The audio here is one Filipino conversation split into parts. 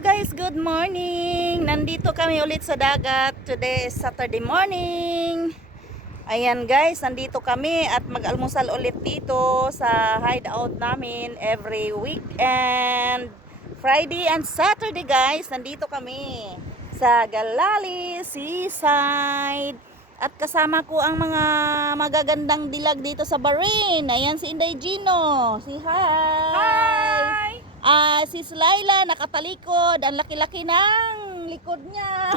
Guys, good morning! Nandito kami ulit sa dagat. Today is Saturday morning. Ayan guys, nandito kami at mag-almusal ulit dito sa hideout namin every weekend. Friday and Saturday guys, nandito kami sa Galali Seaside. At kasama ko ang mga magagandang dilag dito sa Bahrain. Ayan si Inday Gino. Si hi! Si Slayla nakatalikod. Ang laki-laki ng likod niya.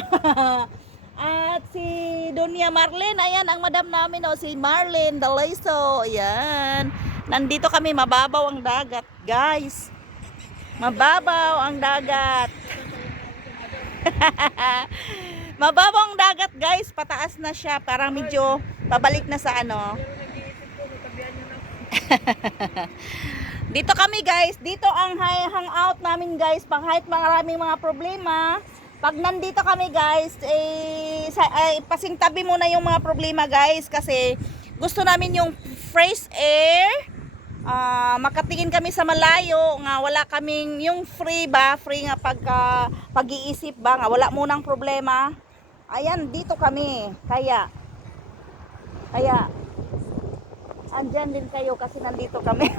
At si Donya Marlene, ayan ang madam namin, si Marlene Daleso. Ayan. Nandito kami, mababaw ang dagat, guys. Mababaw ang dagat. Mababaw ang dagat, guys. Pataas na siya, parang medyo pabalik na sa ano. Dito kami guys, dito ang hangout namin guys, pag kahit maraming mga problema, pag nandito kami guys, pasingtabi muna yung mga problema guys, kasi gusto namin yung fresh air, makatingin kami sa malayo, nga wala kaming yung free nga pag-iisip ba, nga wala munang problema. Ayan, dito kami, kaya andyan din kayo kasi nandito kami.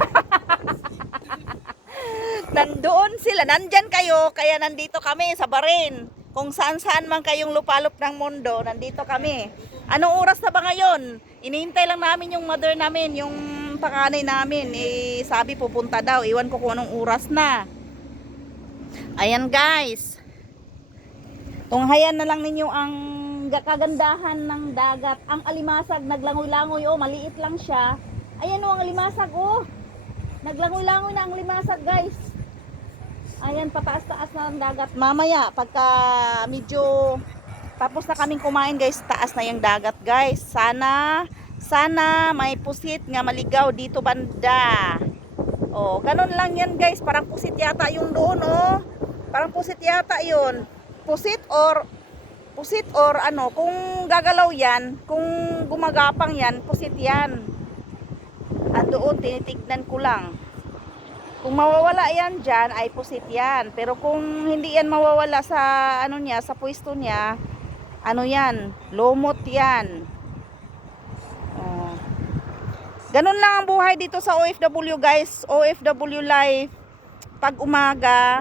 Nandoon sila, nandyan kayo, kaya nandito kami sa Bahrain. Kung saan-saan man kayong lupalop ng mundo, nandito kami. Anong oras na ba ngayon? Inihintay lang namin yung mother namin, yung panganay namin. Sabi pupunta daw, iwan ko kung anong oras na. Ayan guys. Tunghayan na lang ninyo ang kagandahan ng dagat. Ang alimasag naglangoy-langoy, maliit lang siya. Ayan ang alimasag, naglangoy-langoy na ang limasag guys. Ayan, pataas-taas na ang dagat. Mamaya, pagka medyo tapos na kaming kumain guys, taas na yung dagat guys. Sana may pusit nga maligaw dito banda. Ganun lang yan guys. Parang pusit yata yung doon, Parang pusit yata yun. Pusit or ano, kung gagalaw yan, kung gumagapang yan, pusit yan. At doon, tinitignan ko lang. Kung mawawala yan dyan, ay pusit yan. Pero kung hindi yan mawawala sa, ano niya, sa pwesto niya, ano yan, lumot yan. Ganun lang ang buhay dito sa OFW guys. OFW life. Pag umaga,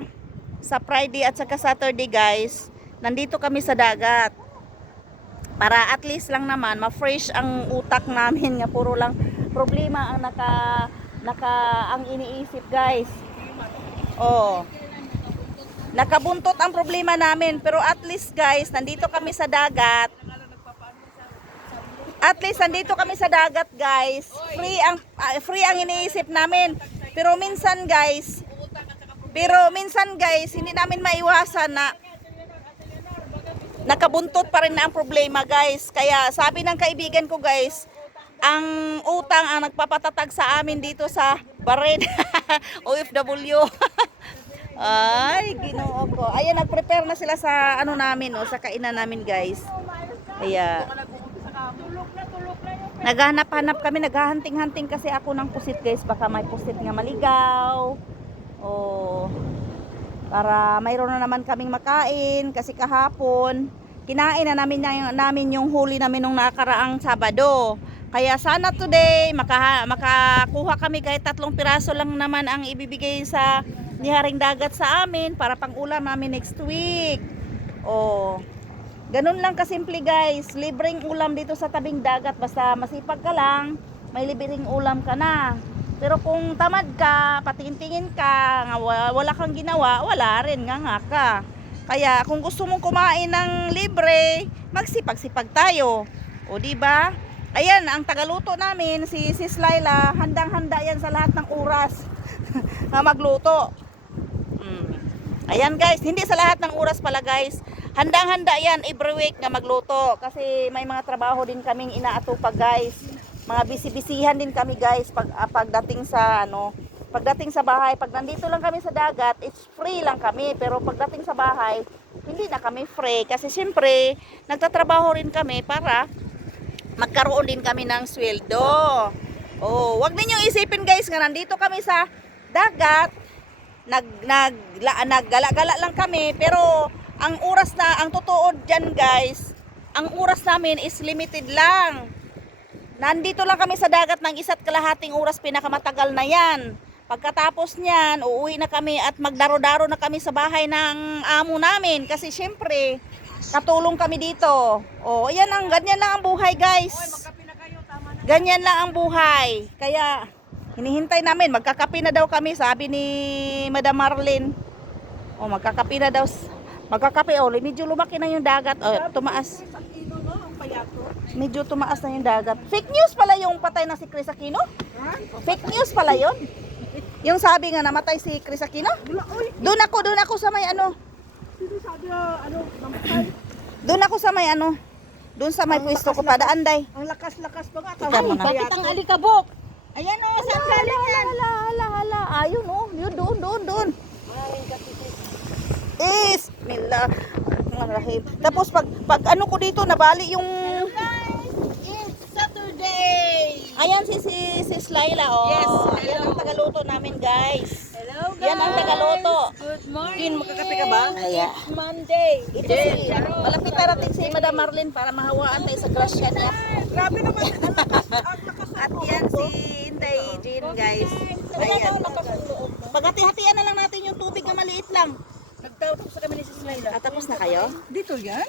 sa Friday at saka Saturday guys, nandito kami sa dagat. Para at least lang naman, ma-fresh ang utak namin, nga puro lang problema ang ang iniisip guys. Nakabuntot ang problema namin, pero at least guys, nandito kami sa dagat. At least nandito kami sa dagat guys. Free ang iniisip namin. Pero minsan guys, hindi namin maiwasan na nakabuntot pa rin na ang problema guys. Kaya sabi ng kaibigan ko guys, ang utang ang nagpapatatag sa amin dito sa Bahrain. OFW. Ay, Ginoo ko. Ayan, nag-prepare na sila sa ano namin, sa kainan namin guys. Kaya naghahanap-hanap kami, naghahunting-hunting kasi ako ng pusit guys. Baka may pusit nga maligaw. Para mayroon na naman kaming makain kasi kahapon kinain na namin yung huli namin nung nakaraang Sabado. Kaya sana today makakuha kami kahit 3 piraso lang naman ang ibibigay sa niharing dagat sa amin para pang-ulam namin next week. Ganun lang kasimple guys. Libreng ulam dito sa tabing dagat, basta masipag ka lang, may libreng ulam ka na. Pero kung tamad ka, patingin-tingin ka, wala kang ginawa, wala rin nga ka. Kaya kung gusto mong kumain ng libre, magsipag-sipag tayo. Di ba? Ayan, ang tagaluto namin, si Slayla, handang-handa yan sa lahat ng oras na magluto. Ayan guys, hindi sa lahat ng oras pala guys. Handang-handa yan every week na magluto. Kasi may mga trabaho din kaming inaatupag guys. Mga bisi-bisihan din kami guys pagdating sa bahay. Pag nandito lang kami sa dagat, it's free lang kami. Pero pagdating sa bahay, hindi na kami free. Kasi siyempre, nagtatrabaho rin kami para magkaroon din kami ng sweldo. Wag ninyong isipin guys nga nandito kami sa dagat naggala-gala lang kami, pero ang totoo dyan guys, ang oras namin is limited lang. Nandito lang kami sa dagat ng 1.5 oras, pinakamatagal na yan. Pagkatapos niyan, uuwi na kami at magdaro-daro na kami sa bahay ng amo namin. Kasi syempre, katulong kami dito. O, ganyan lang ang buhay guys. Ganyan lang ang buhay. Kaya, hinihintay namin, magkakape na daw kami, sabi ni Madam Marlene. O, magkakape na daw. Magkakape, medyo lumaki na yung dagat. O, tumaas. Medyo tumaas na yung dagat. Fake news pala yung patay na si Chris Aquino? Fake news pala yun? Yung sabi nga namatay si Chris Aquino? Doon ako sa may ano. Doon ako sa may ano. Doon sa may pwesto ko pa, Daanday. Ang lakas-lakas pa nga. Ikaw mo na. Bakit ang alikabok? Ayan o, saan galing yan? Hala. Ayun o, yun doon. Bismillahirrahmanirrahim. Tapos pag ano ko dito, nabali yung... It's Saturday! Ayan si Laila o. Yes, Yan ang tagaluto namin guys. Hello guys! Yan ang tagaluto. Good morning! Makakape ka ba? Ayan. It's Monday! Ito malapit na rating si Madam Marlene para mahawaan tayo sa grasya niya. Grabe naman! Ang lakas At yan si Inday Jean guys. Ayan. Paghati-hatian na lang natin yung tubig na maliit lang. Nagtawag sa kami ni Sis Laila. Tapos na kayo? Dito yan?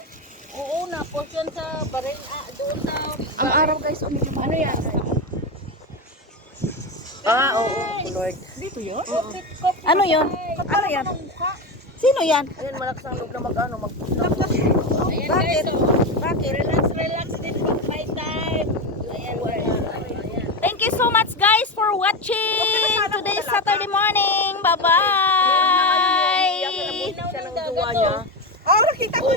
Oo, napos yan sa baril. Doon sa... Ang araw guys, medyo Ano yan? oo, Lord. Dito yun? Ano yun? Ano yan? Sino yan? Ayan, malakas ang loob na mag-pusta. Bakit? Bakit? Relax din pag may time. Ayan. Thank you so much guys for watching today's Saturday morning. Bye-bye! Siya ng gawa niya. Oh, nakita ko